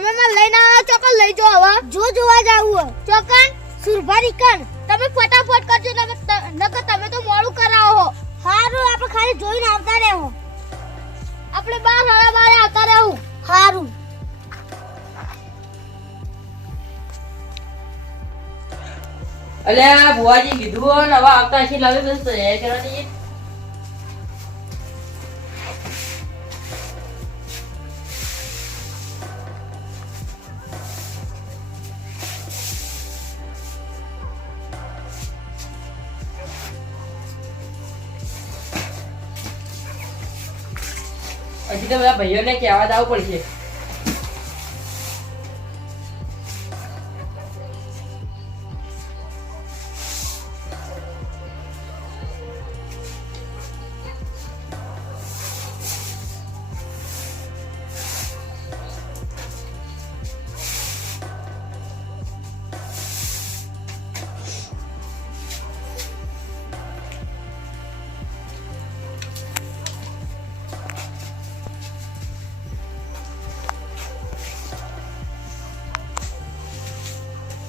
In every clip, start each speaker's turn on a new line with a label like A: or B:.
A: તમે મને લઈને આવો ચોકન લઈ જો હવે. જો જોવા જાવું ચોકન સુરભારી કન તમે ફટાફટ કરજો, નકર તમે તો મોડું કરાવો હારું, આપણે ખાલી જોઈને આવતા રહેવું. આપણે બાર હાડા બારે આવતા રહેવું. હારું.
B: અલ્યા, ભુવાજી કીધું હવે આવતા છે લાવે બસ તૈયાર કરવાની હજી તો બધા ભાઈઓને કહેવા જવું પડશે.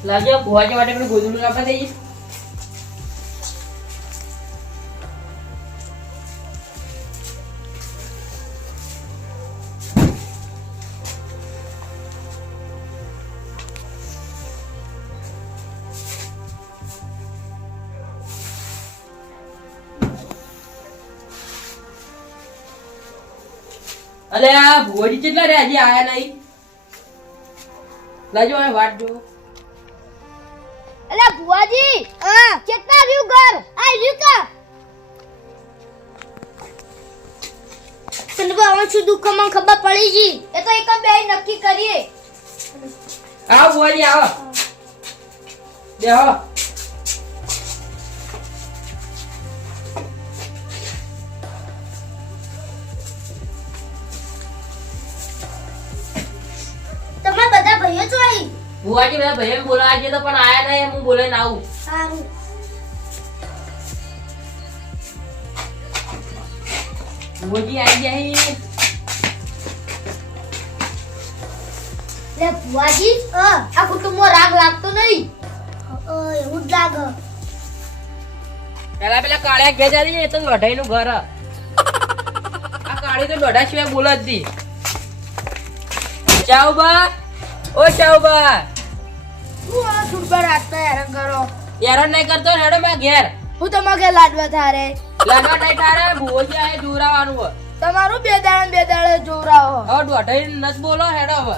B: લાગ્યો ભુવાજી માટે પણ ગોદડું કાપવા દઈએ. અલે આ ભુવાજી કેટલા રે હજી આયા નહીં? લાજો વાટ જો
A: ભુવાજી! હા. કેટલા રહ્યું ઘર? આ રહ્યું કા તને હવે શું દુઃખ મને ખબર પડી ગઈ એ તો એક બે નક્કી કરીએ.
B: આવ બુઆજી આવ. બેહો. ભુવાજી બધા ભાઈઓને બોલાવા જઈએ તો પણ આયા નહીં હું બોલાઈને આવું.
A: સારું.
B: બુવાજી આવી જાય
A: લે ભુવાજી આ કુટુંબમાં રાગ લાગતો નહીં? એવું જ લાગે.
B: પેલા પેલા કાળિયા ઘેર જાય એ તો લઢાઈ નું ઘર. હ. આ કાળી તો દોઢા સિવાય બોલ જ દી ચાઉબા ઓ ચાઉબા
A: શું આ સુરબર રાખતા હેરાન કરો.
B: યાર નહીં કરતો હેડો મેં ઘેર.
A: હું તમારે લાડવા થારે
B: લાગા નહીં થારે ભુવાજી આ જોરાવાનું
A: તમારું બે દાડા બે દાડા જોરાવો
B: હવે દોઢાઈ નસ બોલો હેડો હવે.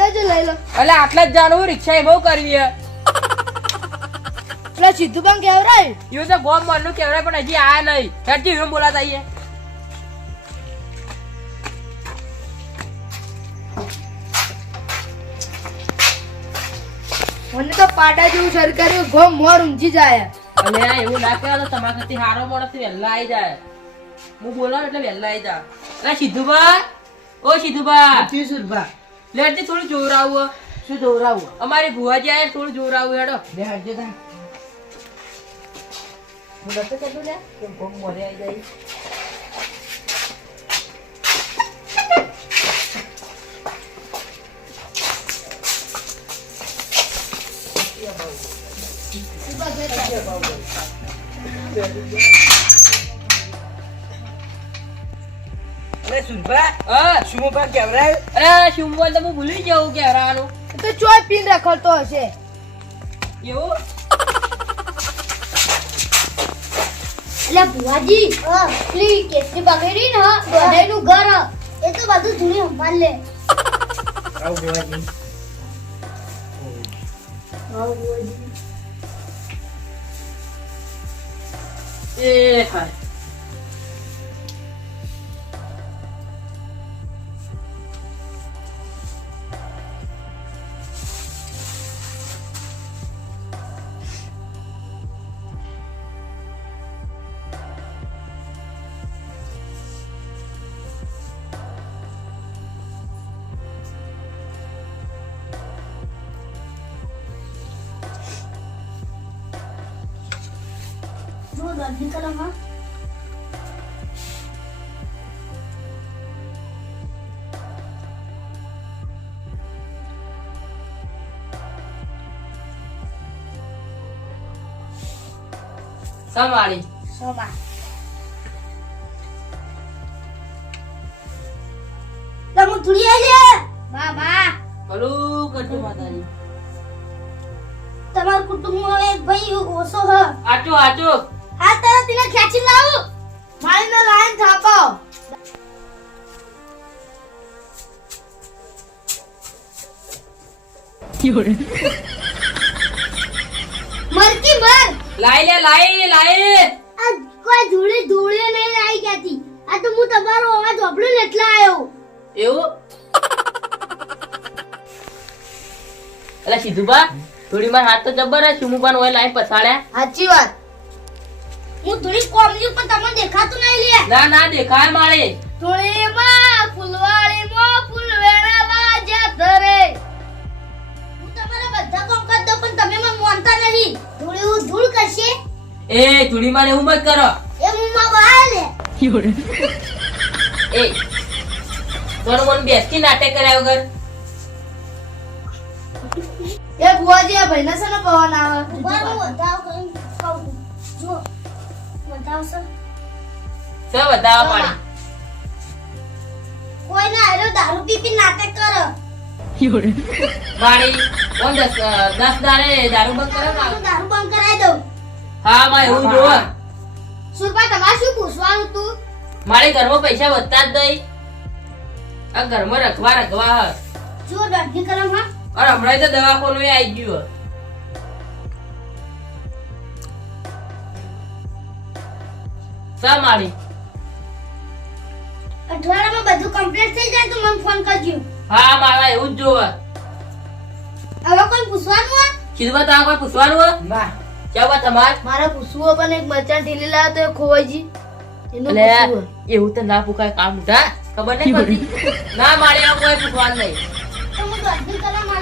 A: જાજો લઈ લો.
B: એટલે આટલા જ જાણવું રિક્ષા એ બહુ કરવી
A: એટલે સીધું પણ કેવરાય?
B: એવું તો ગોમ મરનું કેવરાય પણ હજી આ નહીં. હેડજી એમ બોલાતા આઈએ.
A: મને તો પાટા જેવું સરકારી ગોમ મોર ઊંચી જાય.
B: અને આ એવું ના કહેવાય તો તમારા કરતી હારો મોડો વહેલા આવી જાય. હું બોલાવ એટલે વહેલા આવી જા. સિદ્ધુબા ઓ સિદ્ધુબા
C: સુરભા.
B: લેટથી થોડું જોરાવું
C: શું દોરાવું
B: અમારી ભુવાજી આયા થોડું જોરાવું હેડો.
C: બે હજે તા
B: હું નતો કહેતો લે? કે ગોમ મોરે આવી જાય?
C: શું પા કેવરાય?
B: અરે શું બોલ તો હું ભૂલી જાઉં કે
A: તો ચોય પીન રખડતો હશે.
B: એવું?
A: એટલે ભુવાજી પેલી કેસરી બગડી ને દોઢાઈ નું ઘર હ. એ તો બધું ધૂળી સંભાળ લે.
C: આવ ભુવાજી
B: એ હા
A: દોઢની કલમ હા?
B: સમાળી
A: સોમા તમે થોડી આવી લે. બા બા.
B: ભલું કરજો માતાજી.
A: તમારા કુટુંબમાં એક ભાઈ ઓછો હ.
B: આચો આચો
A: તેને ખેંચી લાવું. મારીને લાઈન થાપાવ મરકી મર.
B: લાઈ લે લાઈ લાઈ
A: આ કોઈ ધૂળી ધૂળી નહીં આવી ક્યાંથી આ તો હું તમારો અવાજ સાંભળ્યો ને એટલે આવ્યો.
B: એવું? એટલે સીધું બા થોડી માર હાથ તો જબર હે પણ હોય લાઈ પછાડ્યા.
A: સાચી વાત. હું થોડી કોમલી પણ તમને દેખાતું નહીં લે.
B: ના ના દેખાય માળે
A: ધૂળીમાં ફૂલ વેરા વાજ્યા ધરે. હું તમારા બધા કામ કર દઉં પણ તમે મને માનતા નહીં. ધૂળી હું ધૂળ કરશે?
B: એ થોડી મારે એવું મત કરો.
A: એ હું માં બહાર લે.
B: એ તોર મન બેસતી નાટક કર્યા વગર
A: એ બુઆજી આ ભાઈના છે પવન આવે? ઉપર હું વધાવ કઈ કહું વધાવ છે
B: સ બતાવવા
A: કોઈ ના એરો દારૂ પી પી નાટક કરો?
B: મારી ઓન દસ દસ દારે દારૂ બંધ કરો ના
A: હું દારૂ બંધ કરાવી દઉં.
B: હા માં એવું જો
A: સુરપા તમારે શું પૂછવાનું તું?
B: મારે ઘરમાં પૈસા વધતા જ નહીં. આ ઘરમાં રખવા રખવા હ.
A: જો દર્દી કલમ હા?
B: અરે હમણાં તો દવાખાનું આવી ગયું શા મારી.
A: અઠવાડિયામાં બધું કમ્પ્લીટ થઈ જાય તો મને ફોન કરજો.
B: હા મારા એવું જ જોવે.
A: હવે કોઈ પૂછવાનું હોય?
B: કીધું બા તમારે કોઈ પૂછવાનું હોય?
C: ના.
B: ક્યાં વાત તમારે?
D: મારા પૂછવું પણ એક મચાન ઢીલી લાવ્યો તો એ ખોવાઈ
B: એટલે એવું તો ના પૂછાય કામ ઉઠા ખબર નહીં પડતી? ના મારે આ કોઈ પૂછવાનું નહીં.
A: તો હું દર્દી કલમ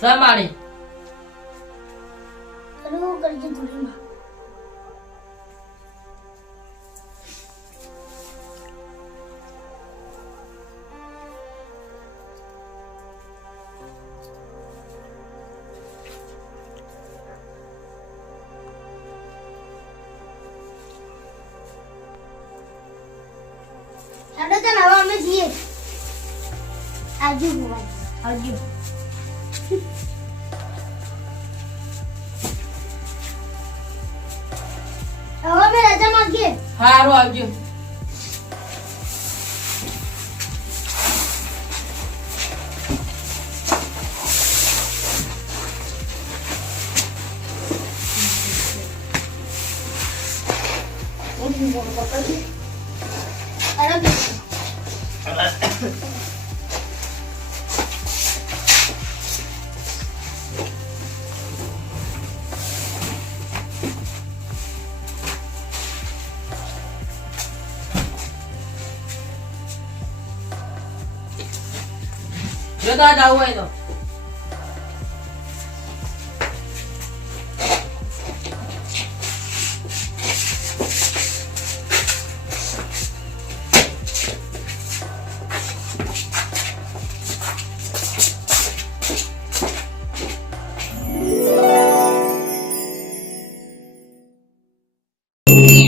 B: શા મારી.
A: કરું કરજો ધૂળીમાં ચાલ હવે અમે જઈએ. આજુ ભુવાઈ આવજો. હવે અમે રજા માંગીએ
B: સારું આવજો
A: અરે
B: જો તો આ જવું હોય તો